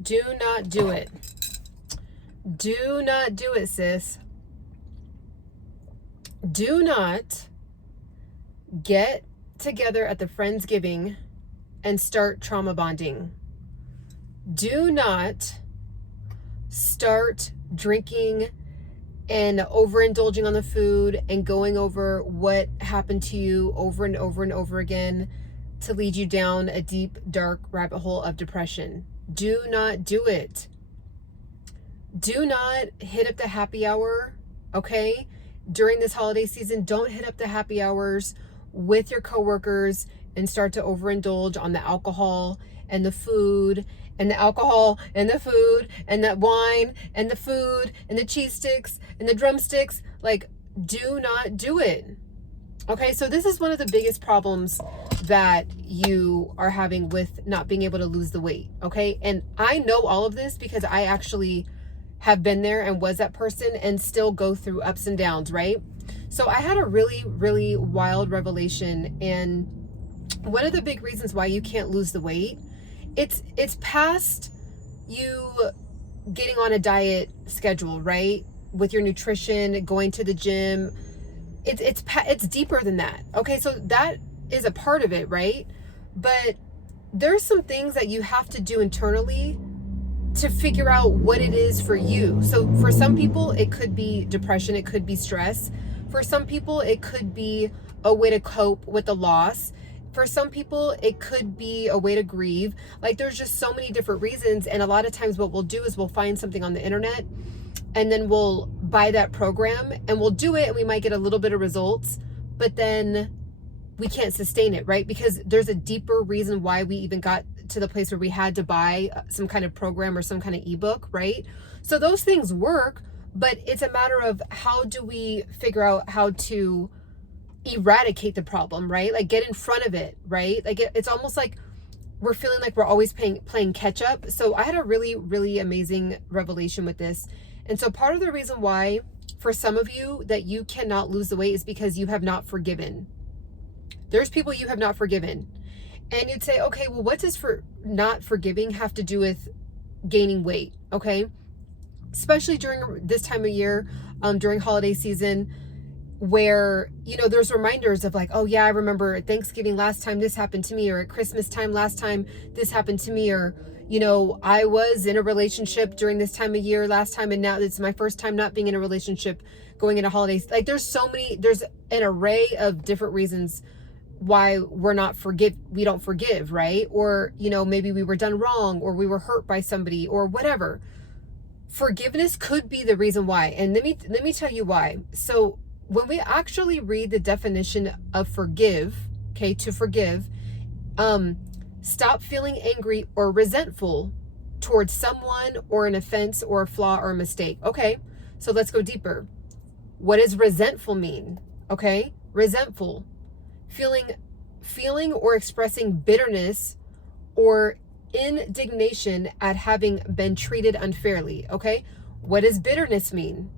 Do not do it. Do not do it, sis. Do not get together at the Friendsgiving and start trauma bonding. Do not start drinking and overindulging on the food and going over what happened to you over and over and over again to lead you down a deep, dark rabbit hole of depression. Do not do it. Do not hit up the happy hour, okay? During this holiday season, don't hit up the happy hours with your coworkers and start to overindulge on the alcohol and the food and the alcohol and the food and that wine and the food and the cheese sticks and the drumsticks. Like, do not do it. Okay, so this is one of the biggest problems that you are having with not being able to lose the weight, okay? And I know all of this because I actually have been there and was that person and still go through ups and downs, right? So I had a really, really wild revelation, and one of the big reasons why you can't lose the weight, it's past you getting on a diet schedule, right? With your nutrition, going to the gym. It's deeper than that. Okay, so that is a part of it, right? But there's some things that you have to do internally to figure out what it is for you. So for some people, it could be depression, it could be stress. For some people, it could be a way to cope with the loss. For some people, it could be a way to grieve. Like, there's just so many different reasons. And a lot of times what we'll do is we'll find something on the internet and then we'll buy that program and we'll do it, and we might get a little bit of results, but then we can't sustain it, right? Because there's a deeper reason why we even got to the place where we had to buy some kind of program or some kind of ebook, right? So those things work, but it's a matter of how do we figure out how to eradicate the problem, right? Like, get in front of it, right? Like, it's almost like we're feeling like we're always playing catch up. So I had a really, really amazing revelation with this. And so part of the reason why for some of you that you cannot lose the weight is because you have not forgiven. There's people you have not forgiven. And you'd say, okay, well, what does not forgiving have to do with gaining weight? Okay. Especially during this time of year, during holiday season, where, you know, there's reminders of like, oh yeah, I remember at Thanksgiving last time this happened to me, or at Christmas time last time this happened to me, or, you know, I was in a relationship during this time of year last time, and now it's my first time not being in a relationship going into holidays. Like, there's an array of different reasons why we don't forgive, right? Or, you know, maybe we were done wrong, or we were hurt by somebody, or whatever. Forgiveness could be the reason why. And let me tell you why. So when we actually read the definition of forgive, okay, to forgive, stop feeling angry or resentful towards someone or an offense or a flaw or a mistake. Okay, so let's go deeper. What does resentful mean? Okay, resentful. Feeling or expressing bitterness or indignation at having been treated unfairly. Okay, what does bitterness mean?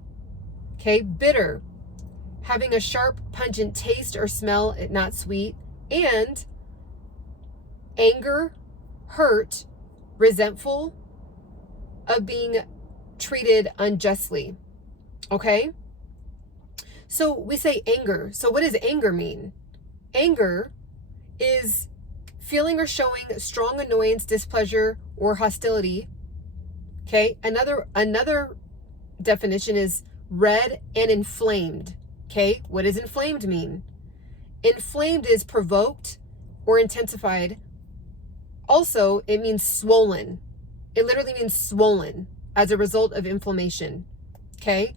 Okay, bitter. Having a sharp, pungent taste or smell, not sweet. And anger, hurt, resentful of being treated unjustly. Okay? So we say anger. So what does anger mean? Anger is feeling or showing strong annoyance, displeasure, or hostility. Okay? Another definition is red and inflamed. Okay? What does inflamed mean? Inflamed is provoked or intensified. Also, it means swollen. It literally means swollen as a result of inflammation. Okay?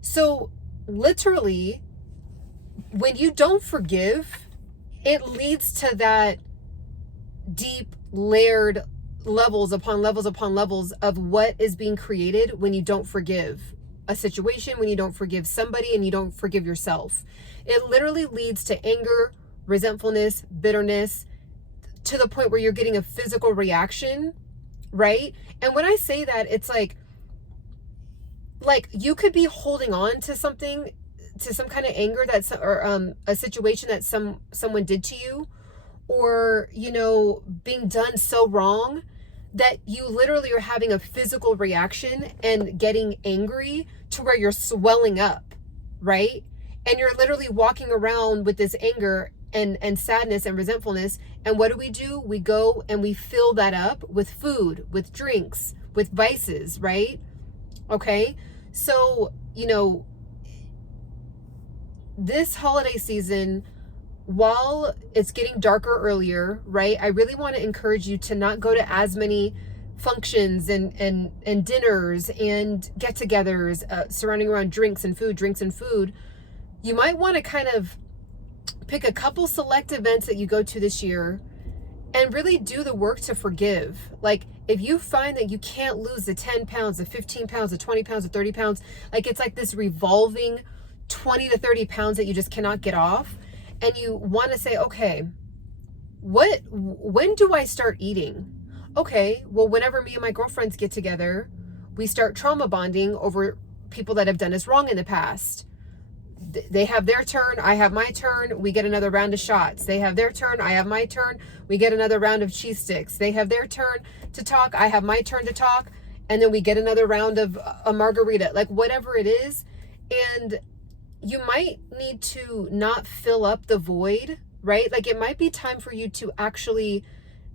So literally, when you don't forgive, it leads to that deep, layered levels upon levels upon levels of what is being created when you don't forgive a situation, when you don't forgive somebody, and you don't forgive yourself. It literally leads to anger, resentfulness, bitterness, to the point where you're getting a physical reaction, right? And when I say that, it's like you could be holding on to something, to some kind of anger or a situation that someone did to you, or, you know, being done so wrong that you literally are having a physical reaction and getting angry to where you're swelling up, right? And you're literally walking around with this anger and sadness and resentfulness. And what do? We go and we fill that up with food, with drinks, with vices, right? Okay. So, this holiday season, while it's getting darker earlier, right? I really want to encourage you to not go to as many functions and dinners and get-togethers surrounding around drinks and food. You might want to kind of pick a couple select events that you go to this year and really do the work to forgive. Like, if you find that you can't lose the 10 pounds, the 15 pounds, the 20 pounds, the 30 pounds, like it's like this revolving 20 to 30 pounds that you just cannot get off, and you want to say, okay, when do I start eating? Okay, well, whenever me and my girlfriends get together, we start trauma bonding over people that have done us wrong in the past. They have their turn, I have my turn, we get another round of shots. They have their turn, I have my turn, we get another round of cheese sticks. They have their turn to talk, I have my turn to talk, and then we get another round of a margarita, like whatever it is. And you might need to not fill up the void, right? Like, it might be time for you to actually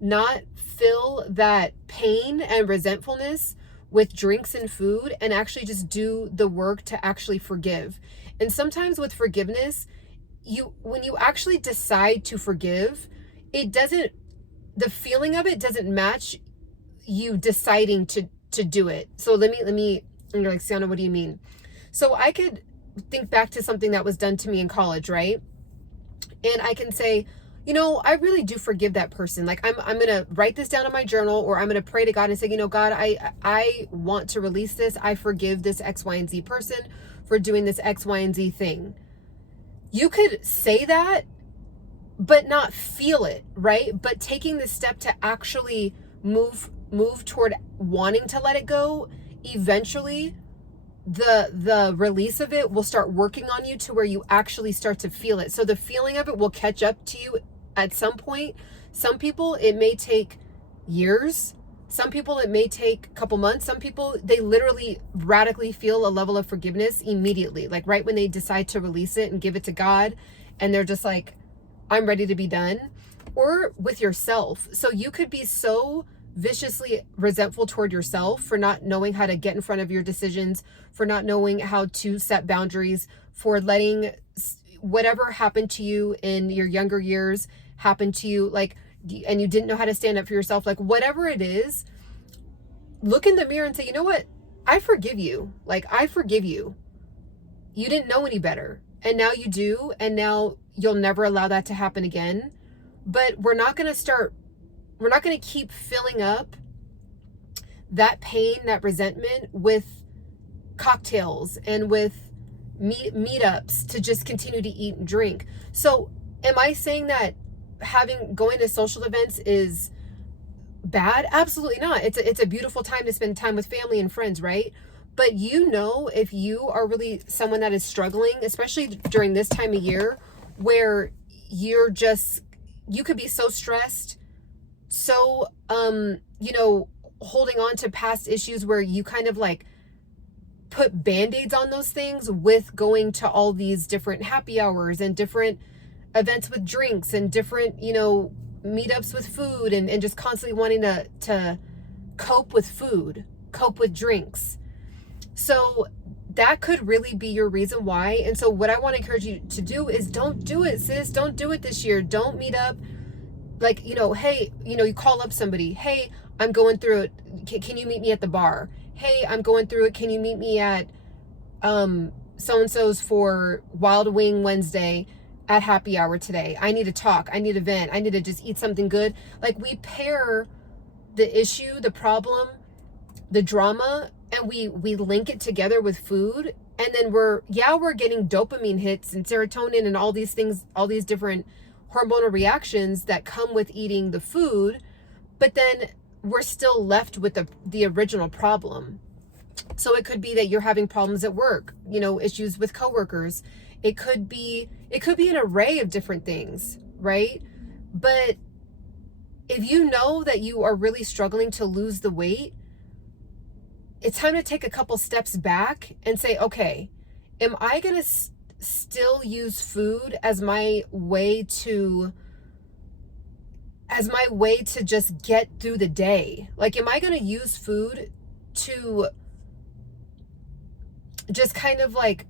not fill that pain and resentfulness with drinks and food, and actually just do the work to actually forgive. And sometimes with forgiveness, when you actually decide to forgive, the feeling of it doesn't match you deciding to do it. So let me, and you're like, Ciana, what do you mean? So I could think back to something that was done to me in college, right? And I can say, I really do forgive that person. Like, I'm going to write this down in my journal, or I'm going to pray to God and say, God, I want to release this. I forgive this X, Y, and Z person for doing this X, Y, and Z thing. You could say that, but not feel it, right? But taking the step to actually move toward wanting to let it go, eventually the release of it will start working on you to where you actually start to feel it. So the feeling of it will catch up to you at some point. Some people, it may take years. Some people, it may take a couple months. Some people, they literally radically feel a level of forgiveness immediately, like right when they decide to release it and give it to God, and they're just like, I'm ready to be done. Or with yourself. So you could be so viciously resentful toward yourself for not knowing how to get in front of your decisions, for not knowing how to set boundaries, for letting whatever happened to you in your younger years happen to you, like, and you didn't know how to stand up for yourself, like whatever it is, look in the mirror and say, you know what? I forgive you. Like, I forgive you. You didn't know any better. And now you do. And now you'll never allow that to happen again. But we're not going to keep filling up that pain, that resentment with cocktails and with meetups to just continue to eat and drink. So am I saying that going to social events is bad? Absolutely not. It's a beautiful time to spend time with family and friends, right? But if you are really someone that is struggling, especially during this time of year where you could be so stressed, so holding on to past issues where you kind of like put band-aids on those things with going to all these different happy hours and different events with drinks and different meetups with food, and just constantly wanting to cope with food, cope with drinks. So that could really be your reason why. And so what I want to encourage you to do is, don't do it, sis. Don't do it this year. Don't meet up. Like, hey, you call up somebody. Hey, I'm going through it. Can you meet me at the bar? Hey, I'm going through it. Can you meet me at so-and-so's for Wild Wing Wednesday at happy hour today? I need to talk. I need to vent. I need to just eat something good. Like, we pair the issue, the problem, the drama, and we link it together with food. And then we're getting dopamine hits and serotonin and all these things, all these different hormonal reactions that come with eating the food. But then we're still left with the original problem. So it could be that you're having problems at work, issues with coworkers. It could be an array of different things, right? But if you know that you are really struggling to lose the weight, it's time to take a couple steps back and say, okay, am I going to still use food as my way to just get through the day? Like, am I going to use food to just kind of like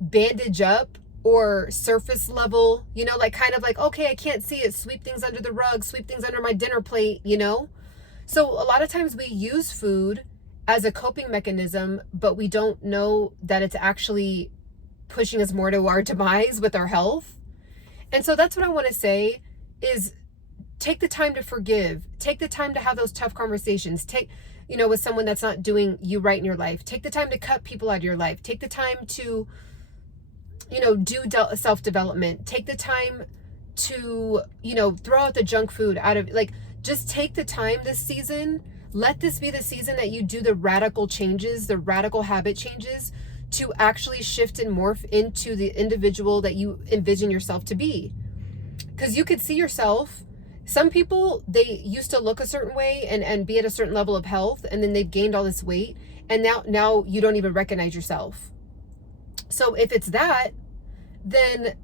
bandage up or surface level, you know, like kind of like, okay, I can't see it, sweep things under the rug, sweep things under my dinner plate, you know? So a lot of times we use food as a coping mechanism, but we don't know that it's actually pushing us more to our demise with our health. And so that's what I want to say is, take the time to forgive, take the time to have those tough conversations, you know, with someone that's not doing you right in your life, take the time to cut people out of your life, take the time to, you know, do self-development, take the time to, you know, throw out the junk food out of, like, just take the time this season. Let this be the season that you do the radical changes, the radical habit changes to actually shift and morph into the individual that you envision yourself to be. Because you could see yourself, some people, they used to look a certain way and be at a certain level of health, and then they've gained all this weight, and now you don't even recognize yourself. So if it's that, then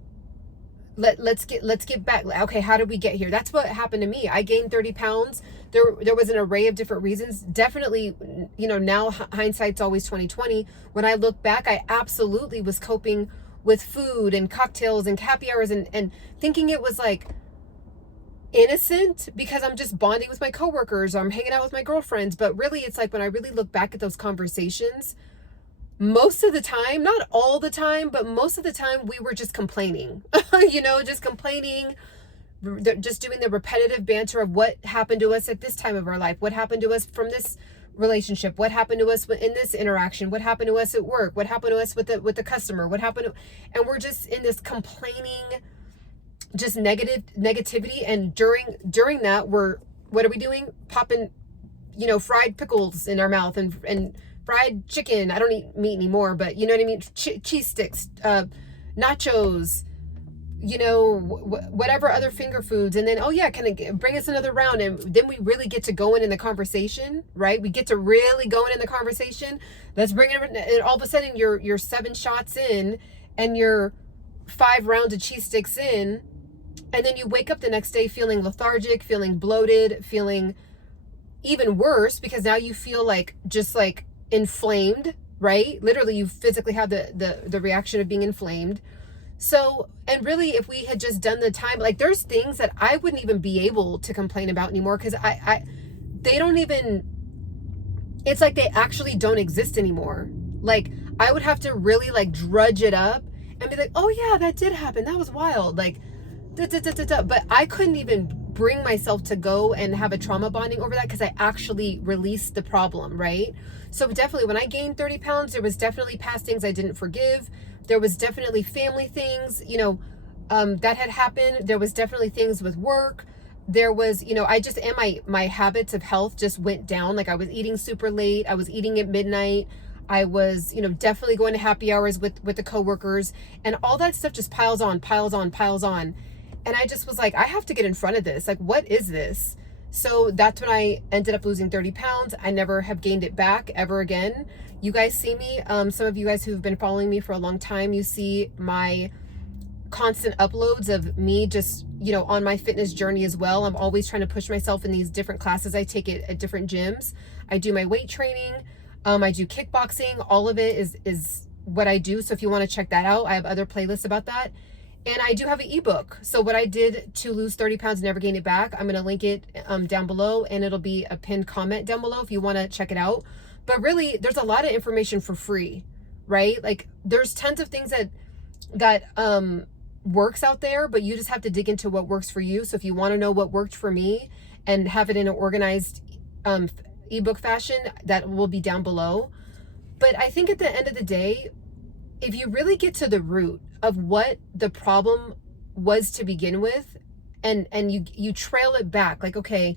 let's get back. Okay, how did we get here? That's what happened to me. I gained 30 pounds. There was an array of different reasons. Definitely, you know, now hindsight's always 20/20. When I look back, I absolutely was coping with food and cocktails and happy hours and thinking it was like innocent because I'm just bonding with my coworkers or I'm hanging out with my girlfriends. But really, it's like when I really look back at those conversations, most of the time, not all the time, but most of the time we were just complaining, you know, just complaining, just doing the repetitive banter of what happened to us at this time of our life, what happened to us from this relationship, what happened to us in this interaction, what happened to us at work, what happened to us with the customer, what happened to, and we're just in this complaining, just negativity. And during that, what are we doing? Popping, you know, fried pickles in our mouth and fried chicken. I don't eat meat anymore, but you know what I mean? Cheese sticks, nachos, you know, whatever other finger foods. And then, oh yeah, can it bring us another round? And then we really get to going in the conversation, right? We get to really going in the conversation. Let's bring it. And all of a sudden you're 7 shots in and you're 5 rounds of cheese sticks in. And then you wake up the next day feeling lethargic, feeling bloated, feeling even worse because now you feel like just like inflamed, right? Literally, you physically have the reaction of being inflamed. So, and really, if we had just done the time, like there's things that I wouldn't even be able to complain about anymore because they don't even, it's like they actually don't exist anymore. Like I would have to really like drudge it up and be like, oh yeah, that did happen. That was wild. Like, but I couldn't even bring myself to go and have a trauma bonding over that because I actually released the problem, right? So definitely when I gained 30 pounds, there was definitely past things I didn't forgive. There was definitely family things, you know, that had happened. There was definitely things with work. There was, you know, and my habits of health just went down. Like I was eating super late. I was eating at midnight. I was, you know, definitely going to happy hours with the coworkers, and all that stuff just piles on. And I just was like, I have to get in front of this. Like, what is this? So that's when I ended up losing 30 pounds. I never have gained it back ever again. You guys see me. Some of you guys who've been following me for a long time, you see my constant uploads of me just, you know, on my fitness journey as well. I'm always trying to push myself in these different classes I take at different gyms. I do my weight training. I do kickboxing. All of it is what I do. So if you want to check that out, I have other playlists about that. And I do have an ebook. So what I did to lose 30 pounds and never gain it back, I'm going to link it down below, and it'll be a pinned comment down below if you want to check it out. But really, there's a lot of information for free, right? Like there's tons of things that works out there, but you just have to dig into what works for you. So if you want to know what worked for me and have it in an organized ebook fashion, that will be down below. But I think at the end of the day, if you really get to the root of what the problem was to begin with, and you trail it back, like, okay,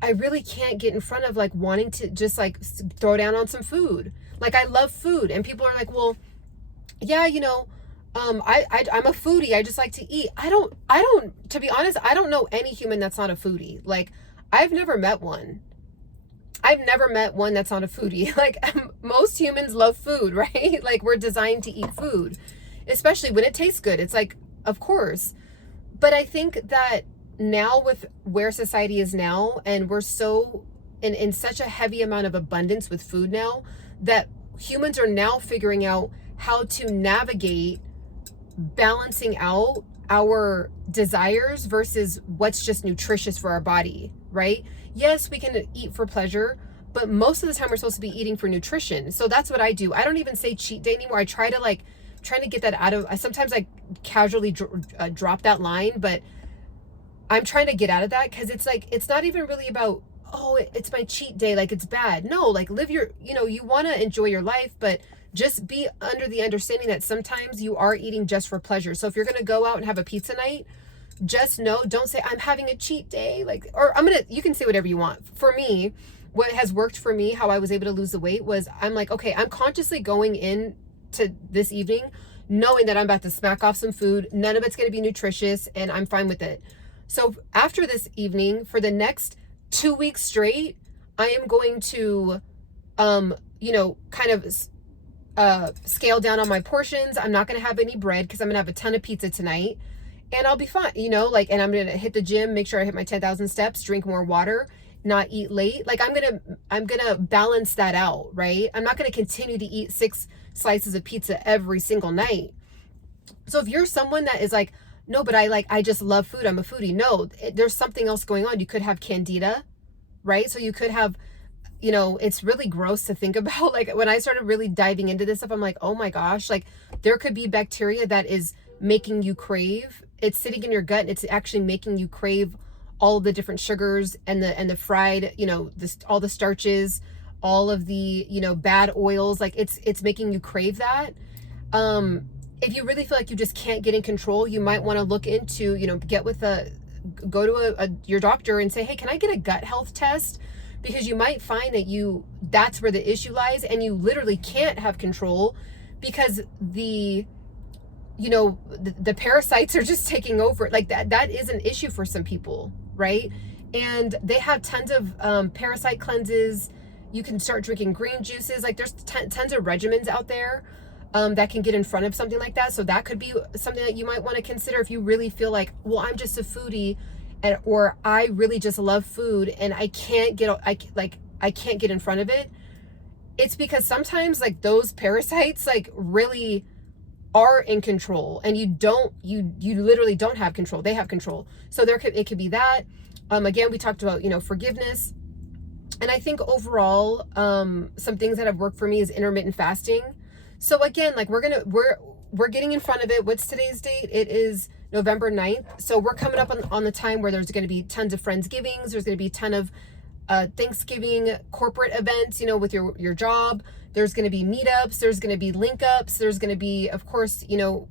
I really can't get in front of like wanting to just like throw down on some food. Like I love food, and people are like, well, yeah, you know, I'm a foodie. I just like to eat. To be honest, I don't know any human that's not a foodie. Like, I've never met one. I've never met one that's not a foodie. Like, most humans love food, right? Like, we're designed to eat food, especially when it tastes good. It's like, of course. But I think that now, with where society is now, and we're so in such a heavy amount of abundance with food now, that humans are now figuring out how to navigate balancing out our desires versus what's just nutritious for our body, right? Yes, we can eat for pleasure, but most of the time we're supposed to be eating for nutrition. So that's what I do. I don't even say cheat day anymore. I trying to get that out of, sometimes I casually drop that line, but I'm trying to get out of that, because it's like, it's not even really about, oh, it's my cheat day, like it's bad. No, like, live your, you want to enjoy your life, but just be under the understanding that sometimes you are eating just for pleasure. So if you're going to go out and have a pizza night, just know, don't say I'm having a cheat day, like, or you can say whatever you want. For me, what has worked for me, how I was able to lose the weight, was I'm like, okay, I'm consciously going in to this evening knowing that I'm about to smack off some food. None of it's going to be nutritious, and I'm fine with it. So after this evening, for the next 2 weeks straight, I am going to, kind of scale down on my portions. I'm not going to have any bread, because I'm going to have a ton of pizza tonight, and I'll be fine, and I'm going to hit the gym, make sure I hit my 10,000 steps, drink more water, not eat late. Like, I'm going to balance that out, right? I'm not going to continue to eat 6 slices of pizza every single night. So if you're someone that is like, no, but I just love food, I'm a foodie. No, there's something else going on. You could have candida, right? So you could have, it's really gross to think about. Like, when I started really diving into this stuff, I'm like, oh my gosh, like, there could be bacteria that is making you crave. It's sitting in your gut, and it's actually making you crave all of the different sugars and the fried, all the starches, all of the, bad oils. Like, it's making you crave that. If you really feel like you just can't get in control, you might want to look into, go to your doctor and say, hey, can I get a gut health test? Because you might find that that's where the issue lies, and you literally can't have control because the parasites are just taking over. Like, that is an issue for some people, right? And they have tons of parasite cleanses. You can start drinking green juices. Like, there's tons of regimens out there that can get in front of something like that. So that could be something that you might want to consider if you really feel like, well, I'm just a foodie, or I really just love food and I can't get in front of it. It's because sometimes, like, those parasites, like, really are in control, and you literally don't have control. They have control. So it could be that. Again, we talked about, forgiveness. And I think overall, some things that have worked for me is intermittent fasting. So again, like, we're getting in front of it. What's today's date? It is November 9th. So we're coming up on the time where there's going to be tons of Friendsgivings. There's going to be a ton of Thanksgiving corporate events, with your job. There's going to be meetups. There's going to be link ups. There's going to be, of course, your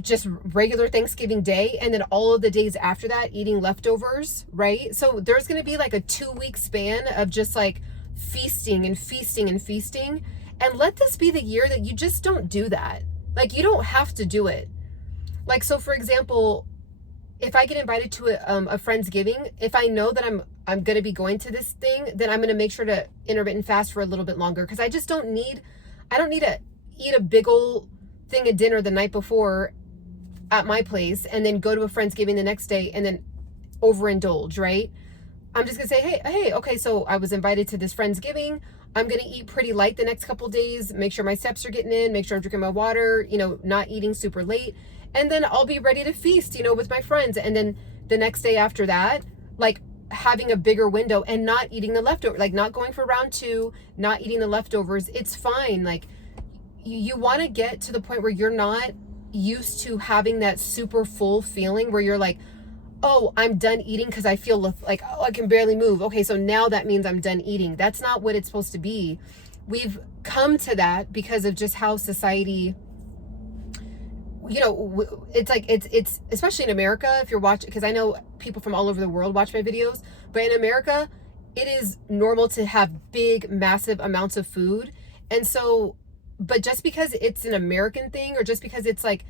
just regular Thanksgiving day, and then all of the days after that eating leftovers, right? So there's going to be like a 2-week span of just like feasting and feasting and feasting. And let this be the year that you just don't do that. Like, you don't have to do it. Like, so for example, if I get invited to a Friendsgiving, if I know that I'm going to be going to this thing, then I'm going to make sure to intermittent fast for a little bit longer, because I don't need to eat a big old thing of dinner the night before at my place and then go to a Friendsgiving the next day and then overindulge, right? I'm just going to say, hey, okay, so I was invited to this Friendsgiving. I'm going to eat pretty light the next couple days, make sure my steps are getting in, make sure I'm drinking my water, not eating super late. And then I'll be ready to feast, with my friends. And then the next day after that, like, having a bigger window and not eating the leftovers, like, not going for round 2, not eating the leftovers. It's fine. Like, you want to get to the point where you're not used to having that super full feeling where you're like, oh, I'm done eating because I feel like, oh, I can barely move. Okay, so now that means I'm done eating. That's not what it's supposed to be. We've come to that because of just how society, it's like, it's especially in America, if you're watching, because I know people from all over the world watch my videos, but in America, it is normal to have big, massive amounts of food. And so But just because it's an American thing, or just because it's like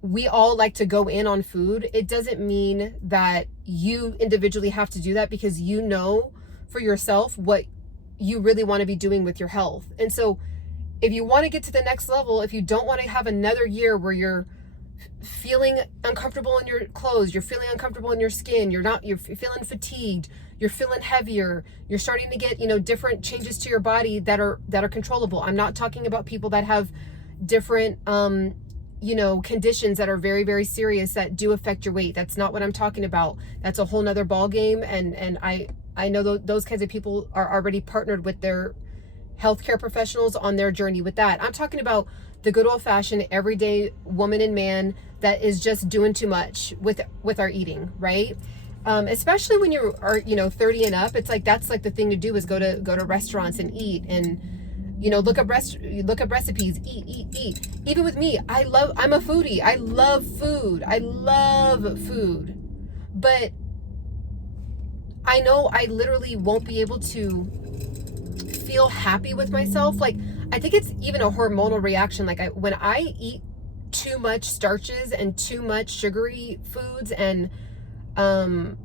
we all like to go in on food, it doesn't mean that you individually have to do that, because you know for yourself what you really want to be doing with your health. And so if you want to get to the next level, if you don't want to have another year where you're feeling uncomfortable in your clothes, you're feeling uncomfortable in your skin, you're feeling fatigued, you're feeling heavier, you're starting to get, different changes to your body that are controllable. I'm not talking about people that have different conditions that are very, very serious that do affect your weight. That's not what I'm talking about. That's a whole nother ball game. And I know those kinds of people are already partnered with their healthcare professionals on their journey with that. I'm talking about the good old fashioned everyday woman and man that is just doing too much with our eating, right? Especially when you are 30 and up. It's like that's like the thing to do, is go to restaurants and eat, and look up recipes, eat. Even with me, I'm a foodie. I love food. But I know I literally won't be able to feel happy with myself. Like, I think it's even a hormonal reaction. Like, when I eat too much starches and too much sugary foods and pastas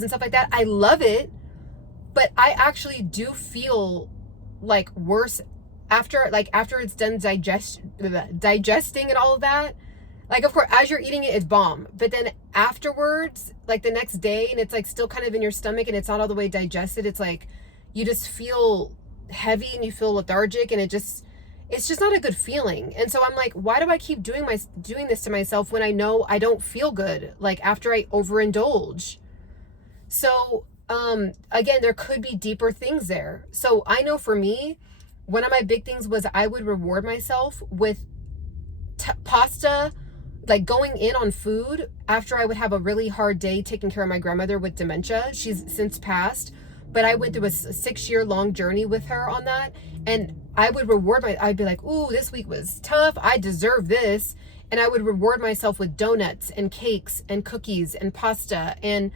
and stuff like that, I love it, but I actually do feel like worse after it's done digesting and all of that. Like, of course, as you're eating it, it's bomb, but then afterwards, like the next day, and it's like still kind of in your stomach and it's not all the way digested, it's like you just feel heavy and you feel lethargic, and it's just not a good feeling. And so I'm like, why do I keep doing this to myself when I know I don't feel good, like after I overindulge? So again, there could be deeper things there. So I know for me, one of my big things was I would reward myself with pasta, like going in on food after I would have a really hard day taking care of my grandmother with dementia. She's since passed, but I went through a 6-year long journey with her on that. And I would I'd be like, ooh, this week was tough, I deserve this. And I would reward myself with donuts and cakes and cookies and pasta and,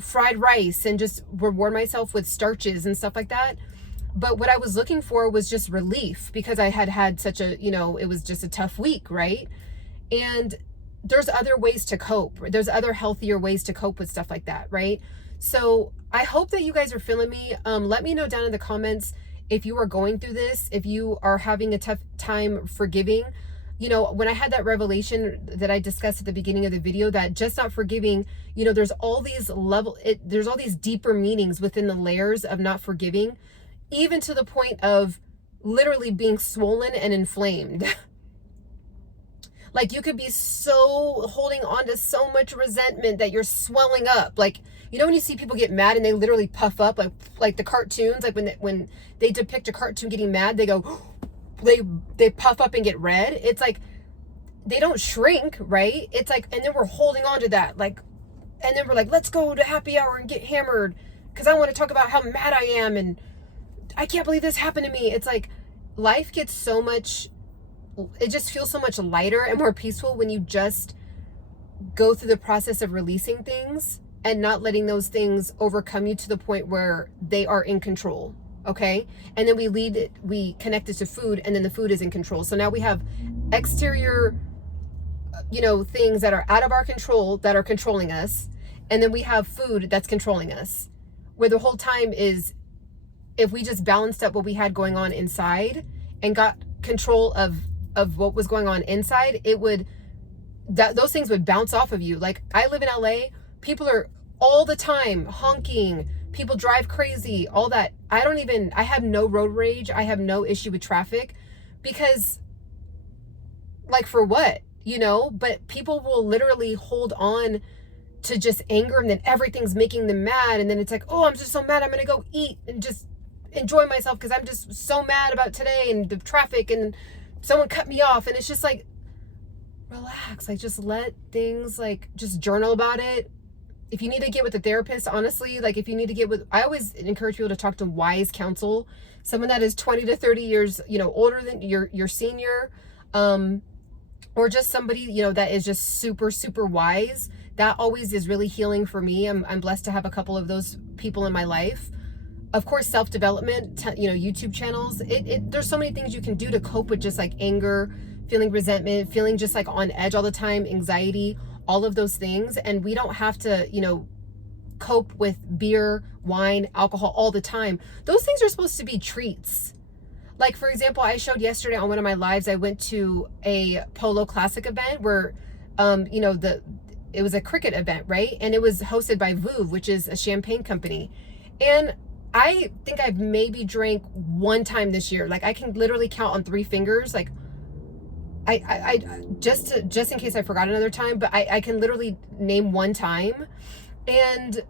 fried rice, and just reward myself with starches and stuff like that. But what I was looking for was just relief, because I had such a, it was just a tough week, right? And there's other ways to cope. There's other healthier ways to cope with stuff like that, right? So I hope that you guys are feeling me. Let me know down in the comments if you are going through this, if you are having a tough time forgiving. When I had that revelation that I discussed at the beginning of the video, that just not forgiving, there's all these there's all these deeper meanings within the layers of not forgiving, even to the point of literally being swollen and inflamed. Like, you could be so holding on to so much resentment that you're swelling up. Like, when you see people get mad and they literally puff up, like the cartoons, like when they depict a cartoon getting mad, they go, they puff up and get red. It's like, they don't shrink, right? It's like, and then we're holding on to that, like, and then we're like, let's go to happy hour and get hammered because I want to talk about how mad I am and I can't believe this happened to me. It's like, life gets so much, it just feels so much lighter and more peaceful when you just go through the process of releasing things and not letting those things overcome you to the point where they are in control. Okay. And then we connect it to food, and then the food is in control. So now we have exterior, things that are out of our control that are controlling us. And then we have food that's controlling us, where the whole time is, if we just balanced up what we had going on inside and got control of what was going on inside, those things would bounce off of you. Like, I live in LA, people are all the time honking, people drive crazy, all that. I have no road rage. I have no issue with traffic, because, like, for what, but people will literally hold on to just anger, and then everything's making them mad. And then it's like, oh, I'm just so mad, I'm going to go eat and just enjoy myself because I'm just so mad about today and the traffic and someone cut me off. And it's just like, relax, like, just let things, like, just journal about it. If you need to get with a therapist, honestly, like, if you need to get with, I always encourage people to talk to wise counsel, someone that is 20 to 30 years, older than your senior, or just somebody, that is just super, super wise. That always is really healing for me. I'm blessed to have a couple of those people in my life. Of course, self-development, you know, YouTube channels. There's so many things you can do to cope with just like anger, feeling resentment, feeling just like on edge all the time, anxiety, all of those things. And we don't have to, you know, cope with beer, wine, alcohol all the time. Those things are supposed to be treats. Like, for example, I showed yesterday on one of my lives, I went to a Polo Classic event where, you know, it was a cricket event, right? And it was hosted by VOO, which is a champagne company. And I think I've maybe drank one time this year. Like, I can literally count on 3 fingers. Like, I just in case I forgot another time, but I can literally name one time. And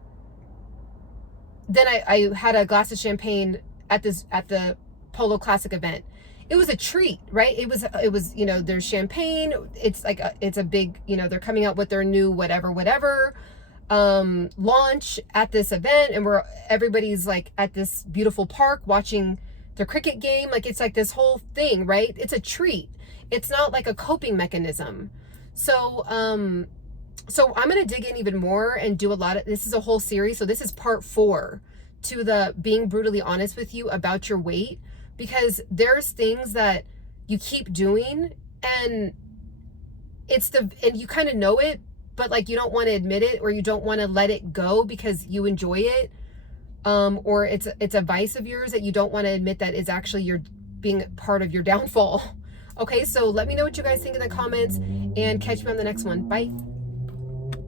then I had a glass of champagne at the Polo Classic event. It was a treat, right? It was, you know, there's champagne. It's like it's a big, you know, they're coming out with their new whatever launch at this event, and everybody's like at this beautiful park watching their cricket game. Like, it's like this whole thing, right? It's a treat. It's not like a coping mechanism. So I'm going to dig in even more and do a lot of, this is a whole series. So this is part 4 to the being brutally honest with you about your weight, because there's things that you keep doing and and you kind of know it, but like you don't want to admit it, or you don't want to let it go because you enjoy it. Or it's a vice of yours that you don't want to admit that is actually being part of your downfall. Okay, so let me know what you guys think in the comments, and catch me on the next one. Bye.